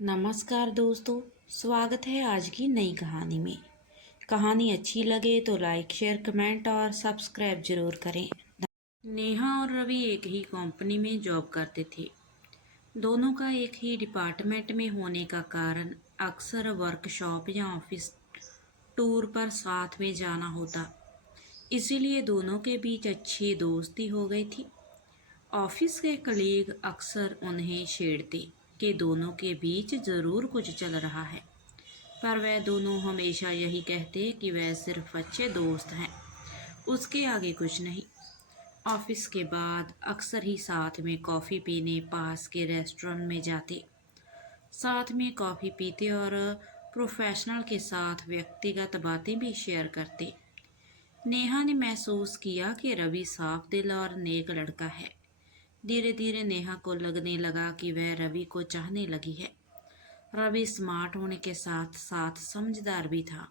नमस्कार दोस्तों, स्वागत है आज की नई कहानी में। कहानी अच्छी लगे तो लाइक, शेयर, कमेंट और सब्सक्राइब जरूर करें। नेहा और रवि एक ही कंपनी में जॉब करते थे। दोनों का एक ही डिपार्टमेंट में होने का कारण अक्सर वर्कशॉप या ऑफिस टूर पर साथ में जाना होता। इसीलिए दोनों के बीच अच्छी दोस्ती हो गई थी। ऑफिस के कलीग अक्सर उन्हें छेड़ते कि दोनों के बीच ज़रूर कुछ चल रहा है, पर वह दोनों हमेशा यही कहते कि वह सिर्फ अच्छे दोस्त हैं, उसके आगे कुछ नहीं। ऑफिस के बाद अक्सर ही साथ में कॉफ़ी पीने पास के रेस्टोरेंट में जाते, साथ में कॉफ़ी पीते और प्रोफेशनल के साथ व्यक्तिगत बातें भी शेयर करते। नेहा ने महसूस किया कि रवि साफ दिल और नेक लड़का है। धीरे धीरे नेहा को लगने लगा कि वह रवि को चाहने लगी है। रवि स्मार्ट होने के साथ साथ समझदार भी था।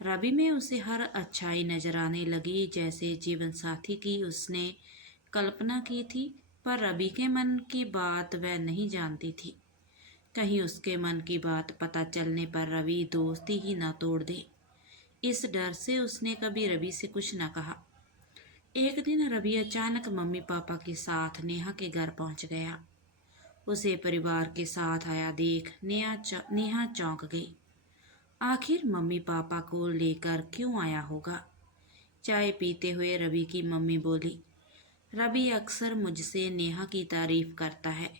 रवि में उसे हर अच्छाई नजर आने लगी, जैसे जीवन साथी की उसने कल्पना की थी। पर रवि के मन की बात वह नहीं जानती थी। कहीं उसके मन की बात पता चलने पर रवि दोस्ती ही न तोड़ दे। इस डर से उसने कभी रवि से कुछ न कहा। एक दिन रवि अचानक मम्मी पापा के साथ नेहा के घर पहुंच गया। उसे परिवार के साथ आया देख नेहा चौंक गई। आखिर मम्मी पापा को लेकर क्यों आया होगा? चाय पीते हुए रवि की मम्मी बोली, रवि अक्सर मुझसे नेहा की तारीफ करता है।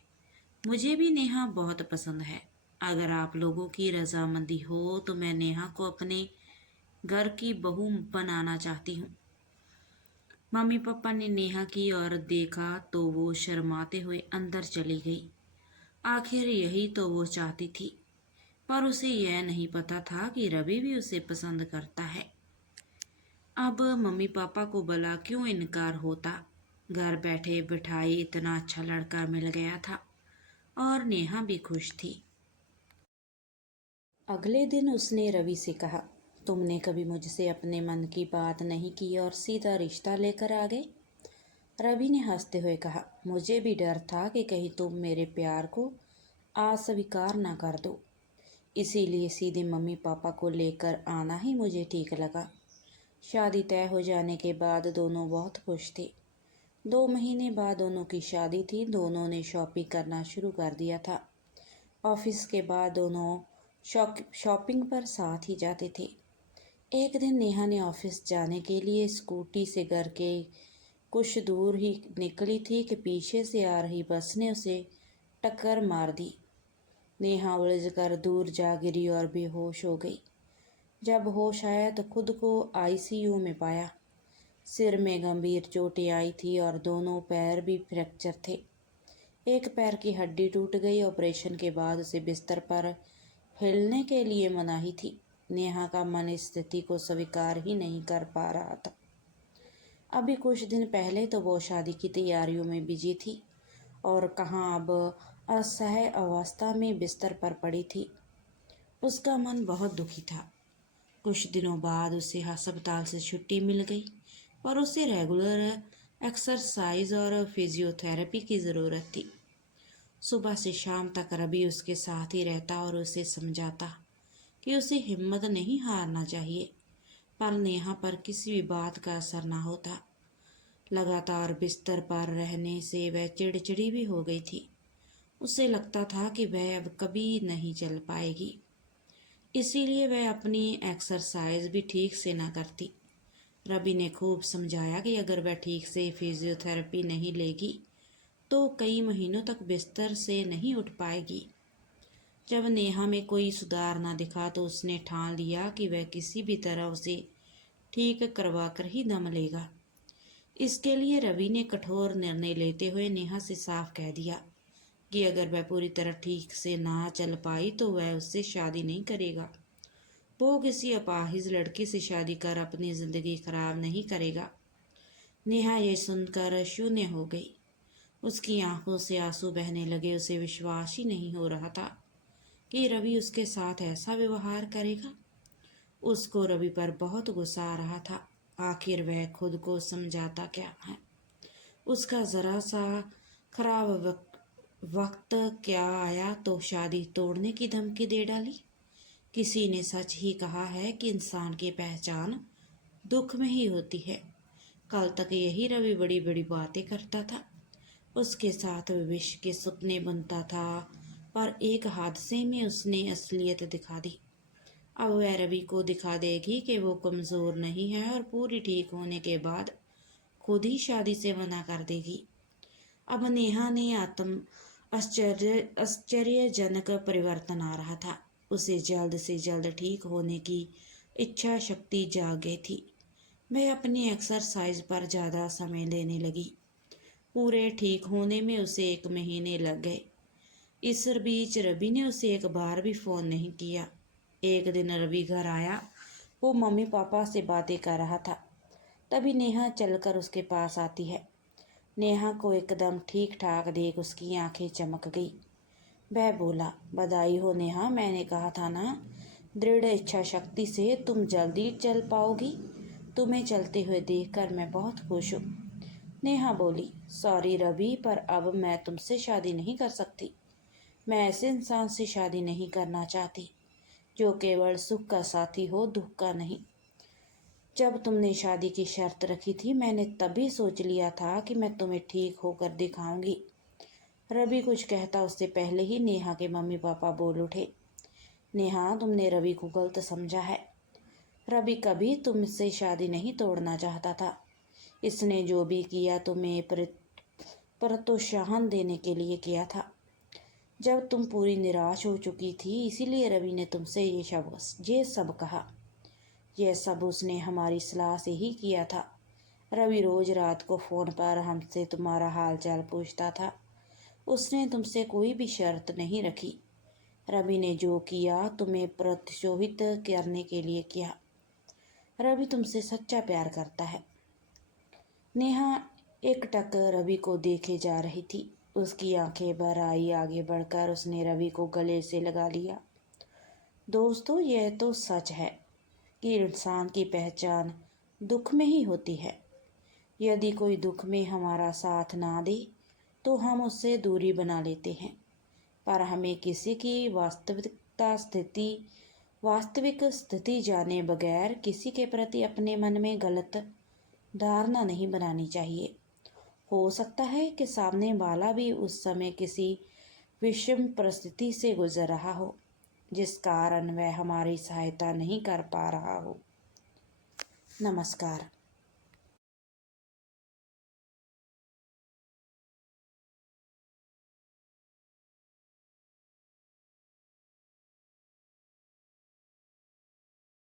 मुझे भी नेहा बहुत पसंद है। अगर आप लोगों की रजामंदी हो तो मैं नेहा को अपने घर की बहू बनाना चाहती हूँ। मम्मी पापा ने नेहा की ओर देखा तो वो शर्माते हुए अंदर चली गई। आखिर यही तो वो चाहती थी, पर उसे यह नहीं पता था कि रवि भी उसे पसंद करता है। अब मम्मी पापा को भला क्यों इनकार होता? घर बैठे बिठाए इतना अच्छा लड़का मिल गया था और नेहा भी खुश थी। अगले दिन उसने रवि से कहा, तुमने कभी मुझसे अपने मन की बात नहीं की और सीधा रिश्ता लेकर आ गए। रवि ने हंसते हुए कहा, मुझे भी डर था कि कहीं तुम मेरे प्यार को अस्वीकार ना कर दो। इसीलिए सीधे मम्मी पापा को लेकर आना ही मुझे ठीक लगा। शादी तय हो जाने के बाद दोनों बहुत खुश थे। 2 महीने बाद दोनों की शादी थी। दोनों ने शॉपिंग करना शुरू कर दिया था। ऑफिस के बाद दोनों शॉपिंग पर साथ ही जाते थे। एक दिन नेहा ने ऑफिस जाने के लिए स्कूटी से घर के कुछ दूर ही निकली थी कि पीछे से आ रही बस ने उसे टक्कर मार दी। नेहा उलझकर दूर जा गिरी और बेहोश हो गई। जब होश आया तो खुद को आईसीयू में पाया। सिर में गंभीर चोटें आई थी और दोनों पैर भी फ्रैक्चर थे। एक पैर की हड्डी टूट गई। ऑपरेशन के बाद उसे बिस्तर पर हिलने के लिए मनाही थी। नेहा का मन इस स्थिति को स्वीकार ही नहीं कर पा रहा था। अभी कुछ दिन पहले तो वो शादी की तैयारियों में बिजी थी और कहाँ अब असह्य अवस्था में बिस्तर पर पड़ी थी। उसका मन बहुत दुखी था। कुछ दिनों बाद उसे अस्पताल से छुट्टी मिल गई, पर उसे रेगुलर एक्सरसाइज और फिजियोथेरेपी की ज़रूरत थी। सुबह से शाम तक रवि उसके साथ ही रहता और उसे समझाता कि उसे हिम्मत नहीं हारना चाहिए, पर नेहा पर किसी भी बात का असर ना होता। लगातार बिस्तर पर रहने से वह चिड़चिड़ी भी हो गई थी। उसे लगता था कि वह अब कभी नहीं चल पाएगी। इसीलिए वह अपनी एक्सरसाइज भी ठीक से ना करती। रवि ने खूब समझाया कि अगर वह ठीक से फिजियोथेरेपी नहीं लेगी तो कई महीनों तक बिस्तर से नहीं उठ पाएगी। जब नेहा में कोई सुधार ना दिखा तो उसने ठान लिया कि वह किसी भी तरह उसे ठीक करवा कर ही दम लेगा। इसके लिए रवि ने कठोर निर्णय लेते हुए नेहा से साफ कह दिया कि अगर वह पूरी तरह ठीक से ना चल पाई तो वह उससे शादी नहीं करेगा। वो किसी अपाहिज लड़की से शादी कर अपनी जिंदगी खराब नहीं करेगा। नेहा ये सुनकर शून्य हो गई। उसकी आंखों से आंसू बहने लगे। उसे विश्वास ही नहीं हो रहा था कि रवि उसके साथ ऐसा व्यवहार करेगा। उसको रवि पर बहुत गुस्सा आ रहा था। आखिर वह खुद को समझाता क्या है? उसका ज़रा सा खराब वक्त क्या आया तो शादी तोड़ने की धमकी दे डाली। किसी ने सच ही कहा है कि इंसान की पहचान दुख में ही होती है। कल तक यही रवि बड़ी बड़ी बातें करता था, उसके साथ भविष्य के सपने बुनता था, पर एक हादसे में उसने असलियत दिखा दी। अब वह रवि को दिखा देगी कि वो कमज़ोर नहीं है और पूरी ठीक होने के बाद खुद ही शादी से मना कर देगी। अब नेहा ने आश्चर्यजनक परिवर्तन आ रहा था। उसे जल्द से जल्द ठीक होने की इच्छा शक्ति जाग गई थी। वह अपनी एक्सरसाइज पर ज़्यादा समय देने लगी। पूरे ठीक होने में उसे 1 महीने लग गए। इस बीच रवि ने उसे एक बार भी फ़ोन नहीं किया। एक दिन रवि घर आया। वो मम्मी पापा से बातें कर रहा था। तभी नेहा चलकर उसके पास आती है। नेहा को एकदम ठीक ठाक देख उसकी आंखें चमक गई। वह बोला, बधाई हो नेहा, मैंने कहा था ना, दृढ़ इच्छा शक्ति से तुम जल्दी चल पाओगी। तुम्हें चलते हुए देखकर मैं बहुत खुश हूँ। नेहा बोली, सॉरी रवि, पर अब मैं तुमसे शादी नहीं कर सकती। मैं ऐसे इंसान से शादी नहीं करना चाहती जो केवल सुख का साथी हो, दुख का नहीं। जब तुमने शादी की शर्त रखी थी, मैंने तभी सोच लिया था कि मैं तुम्हें ठीक होकर दिखाऊंगी। रवि कुछ कहता उससे पहले ही नेहा के मम्मी पापा बोल उठे, नेहा, तुमने रवि को गलत समझा है। रवि कभी तुमसे शादी नहीं तोड़ना चाहता था। इसने जो भी किया तुम्हें प्रोत्साहन देने के लिए किया था। जब तुम पूरी निराश हो चुकी थी, इसीलिए रवि ने तुमसे ये सब कहा। यह सब उसने हमारी सलाह से ही किया था। रवि रोज रात को फ़ोन पर हमसे तुम्हारा हाल चाल पूछता था। उसने तुमसे कोई भी शर्त नहीं रखी। रवि ने जो किया तुम्हें प्रोत्साहित करने के लिए किया। रवि तुमसे सच्चा प्यार करता है। नेहा एकटक रवि को देखे जा रही थी। उसकी आंखें भर आई। आगे बढ़कर उसने रवि को गले से लगा लिया। दोस्तों, यह तो सच है कि इंसान की पहचान दुख में ही होती है। यदि कोई दुख में हमारा साथ ना दे तो हम उससे दूरी बना लेते हैं, पर हमें किसी की वास्तविक स्थिति जाने बगैर किसी के प्रति अपने मन में गलत धारणा नहीं बनानी चाहिए। हो सकता है कि सामने वाला भी उस समय किसी विषम परिस्थिति से गुजर रहा हो, जिस कारण वह हमारी सहायता नहीं कर पा रहा हो। नमस्कार।